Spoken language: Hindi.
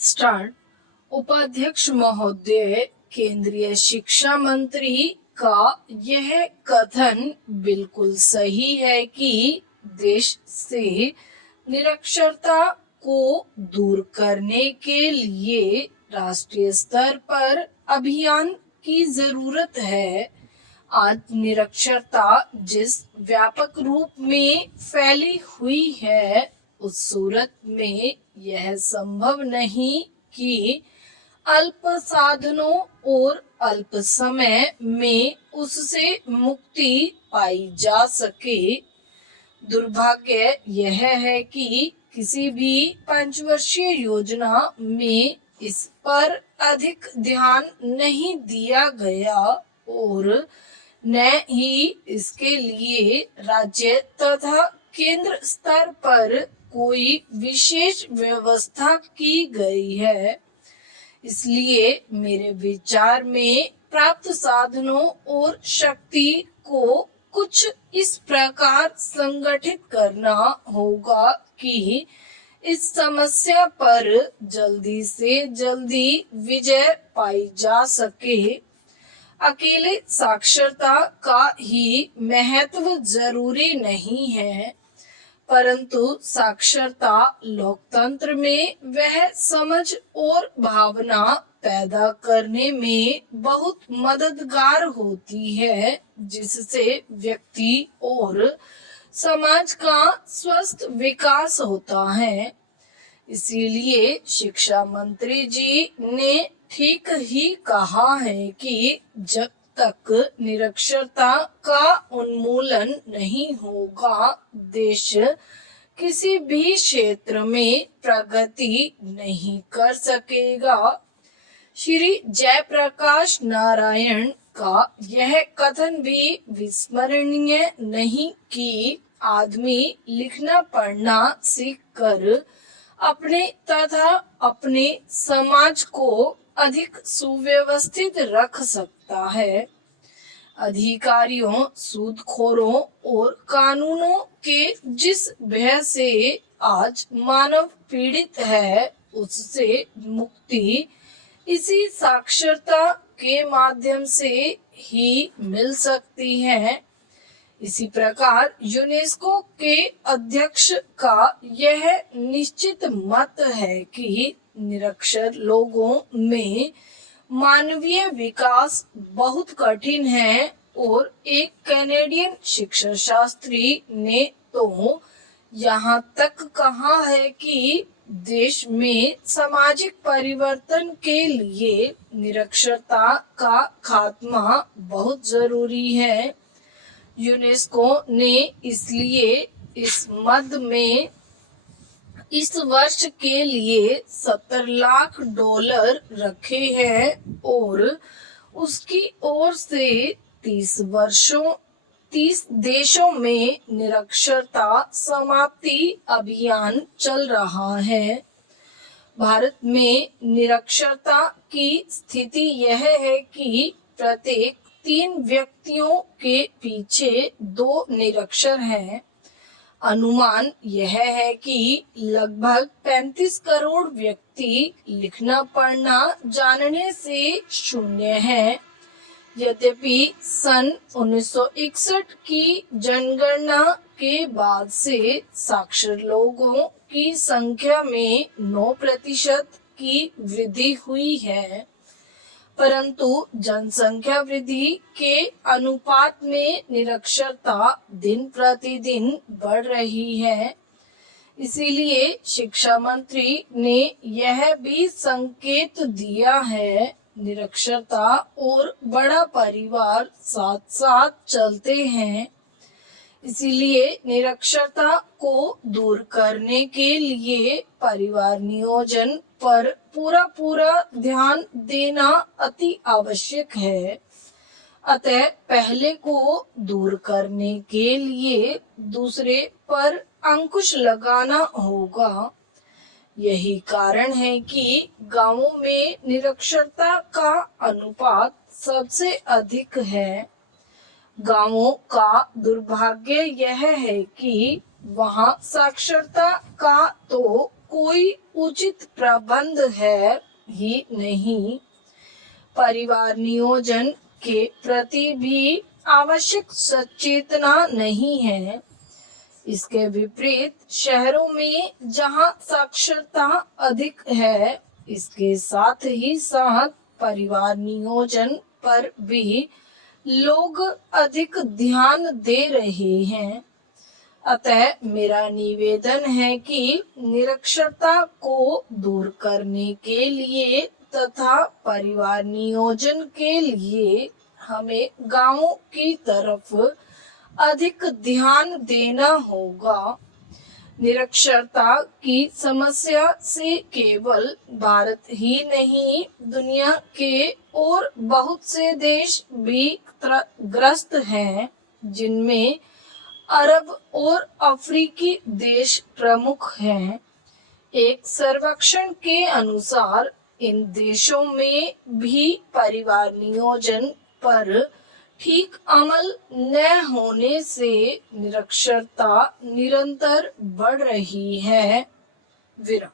स्टार्ट। उपाध्यक्ष महोदय, केंद्रीय शिक्षा मंत्री का यह कथन बिल्कुल सही है कि देश से निरक्षरता को दूर करने के लिए राष्ट्रीय स्तर पर अभियान की जरूरत है। आज निरक्षरता जिस व्यापक रूप में फैली हुई है, उस सूरत में यह संभव नहीं कि अल्प साधनों और अल्प समय में उससे मुक्ति पाई जा सके। दुर्भाग्य यह है कि किसी भी पंचवर्षीय योजना में इस पर अधिक ध्यान नहीं दिया गया और न ही इसके लिए राज्य तथा केंद्र स्तर पर कोई विशेष व्यवस्था की गई है। इसलिए मेरे विचार में प्राप्त साधनों और शक्ति को कुछ इस प्रकार संगठित करना होगा कि इस समस्या पर जल्दी से जल्दी विजय पाई जा सके। अकेले साक्षरता का ही महत्व जरूरी नहीं है, परंतु साक्षरता लोकतंत्र में वह समझ और भावना पैदा करने में बहुत मददगार होती है जिससे व्यक्ति और समाज का स्वस्थ विकास होता है। इसीलिए शिक्षा मंत्री जी ने ठीक ही कहा है कि जब तक निरक्षरता का उन्मूलन नहीं होगा, देश किसी भी क्षेत्र में प्रगति नहीं कर सकेगा। श्री जयप्रकाश नारायण का यह कथन भी विस्मरणीय नहीं कि आदमी लिखना पढ़ना सीखकर अपने तथा अपने समाज को अधिक सुव्यवस्थित रख सकता है। अधिकारियों, सूदखोरों और कानूनों के जिस भय से आज मानव पीड़ित है, उससे मुक्ति इसी साक्षरता के माध्यम से ही मिल सकती है। इसी प्रकार यूनेस्को के अध्यक्ष का यह निश्चित मत है कि निरक्षर लोगों में मानवीय विकास बहुत कठिन है और एक कैनेडियन शिक्षा शास्त्री ने तो यहाँ तक कहा है कि देश में सामाजिक परिवर्तन के लिए निरक्षरता का खात्मा बहुत जरूरी है। यूनेस्को ने इसलिए इस मद में इस वर्ष के लिए $70 लाख रखे हैं और उसकी ओर से 30 देशों में निरक्षरता समाप्ति अभियान चल रहा है। भारत में निरक्षरता की स्थिति यह है कि प्रत्येक 3 व्यक्तियों के पीछे 2 निरक्षर हैं। अनुमान यह है कि लगभग 35 करोड़ व्यक्ति लिखना पढ़ना जानने से शून्य हैं। यद्यपि सन 1961 की जनगणना के बाद से साक्षर लोगों की संख्या में 9% की वृद्धि हुई है, परंतु जनसंख्या वृद्धि के अनुपात में निरक्षरता दिन प्रतिदिन बढ़ रही है। इसीलिए शिक्षा मंत्री ने यह भी संकेत दिया है, निरक्षरता और बड़ा परिवार साथ साथ चलते हैं। इसीलिए निरक्षरता को दूर करने के लिए परिवार नियोजन पर पूरा ध्यान देना अति आवश्यक है। अतः पहले को दूर करने के लिए दूसरे पर अंकुश लगाना होगा। यही कारण है कि गांवों में निरक्षरता का अनुपात सबसे अधिक है। गांवों का दुर्भाग्य यह है कि वहां साक्षरता का तो कोई उचित प्रबंध है ही नहीं। परिवार नियोजन के प्रति भी आवश्यक सचेतना नहीं है। इसके विपरीत शहरों में जहां साक्षरता अधिक है, इसके साथ ही साथ परिवार नियोजन पर भी लोग अधिक ध्यान दे रहे हैं। अतः मेरा निवेदन है कि निरक्षरता को दूर करने के लिए तथा परिवार नियोजन के लिए हमें गांवों की तरफ अधिक ध्यान देना होगा। निरक्षरता की समस्या से केवल भारत ही नहीं, दुनिया के और बहुत से देश भी ग्रस्त हैं, जिनमें अरब और अफ्रीकी देश प्रमुख हैं। एक सर्वेक्षण के अनुसार इन देशों में भी परिवार नियोजन पर ठीक अमल न होने से निरक्षरता निरंतर बढ़ रही है। विराम।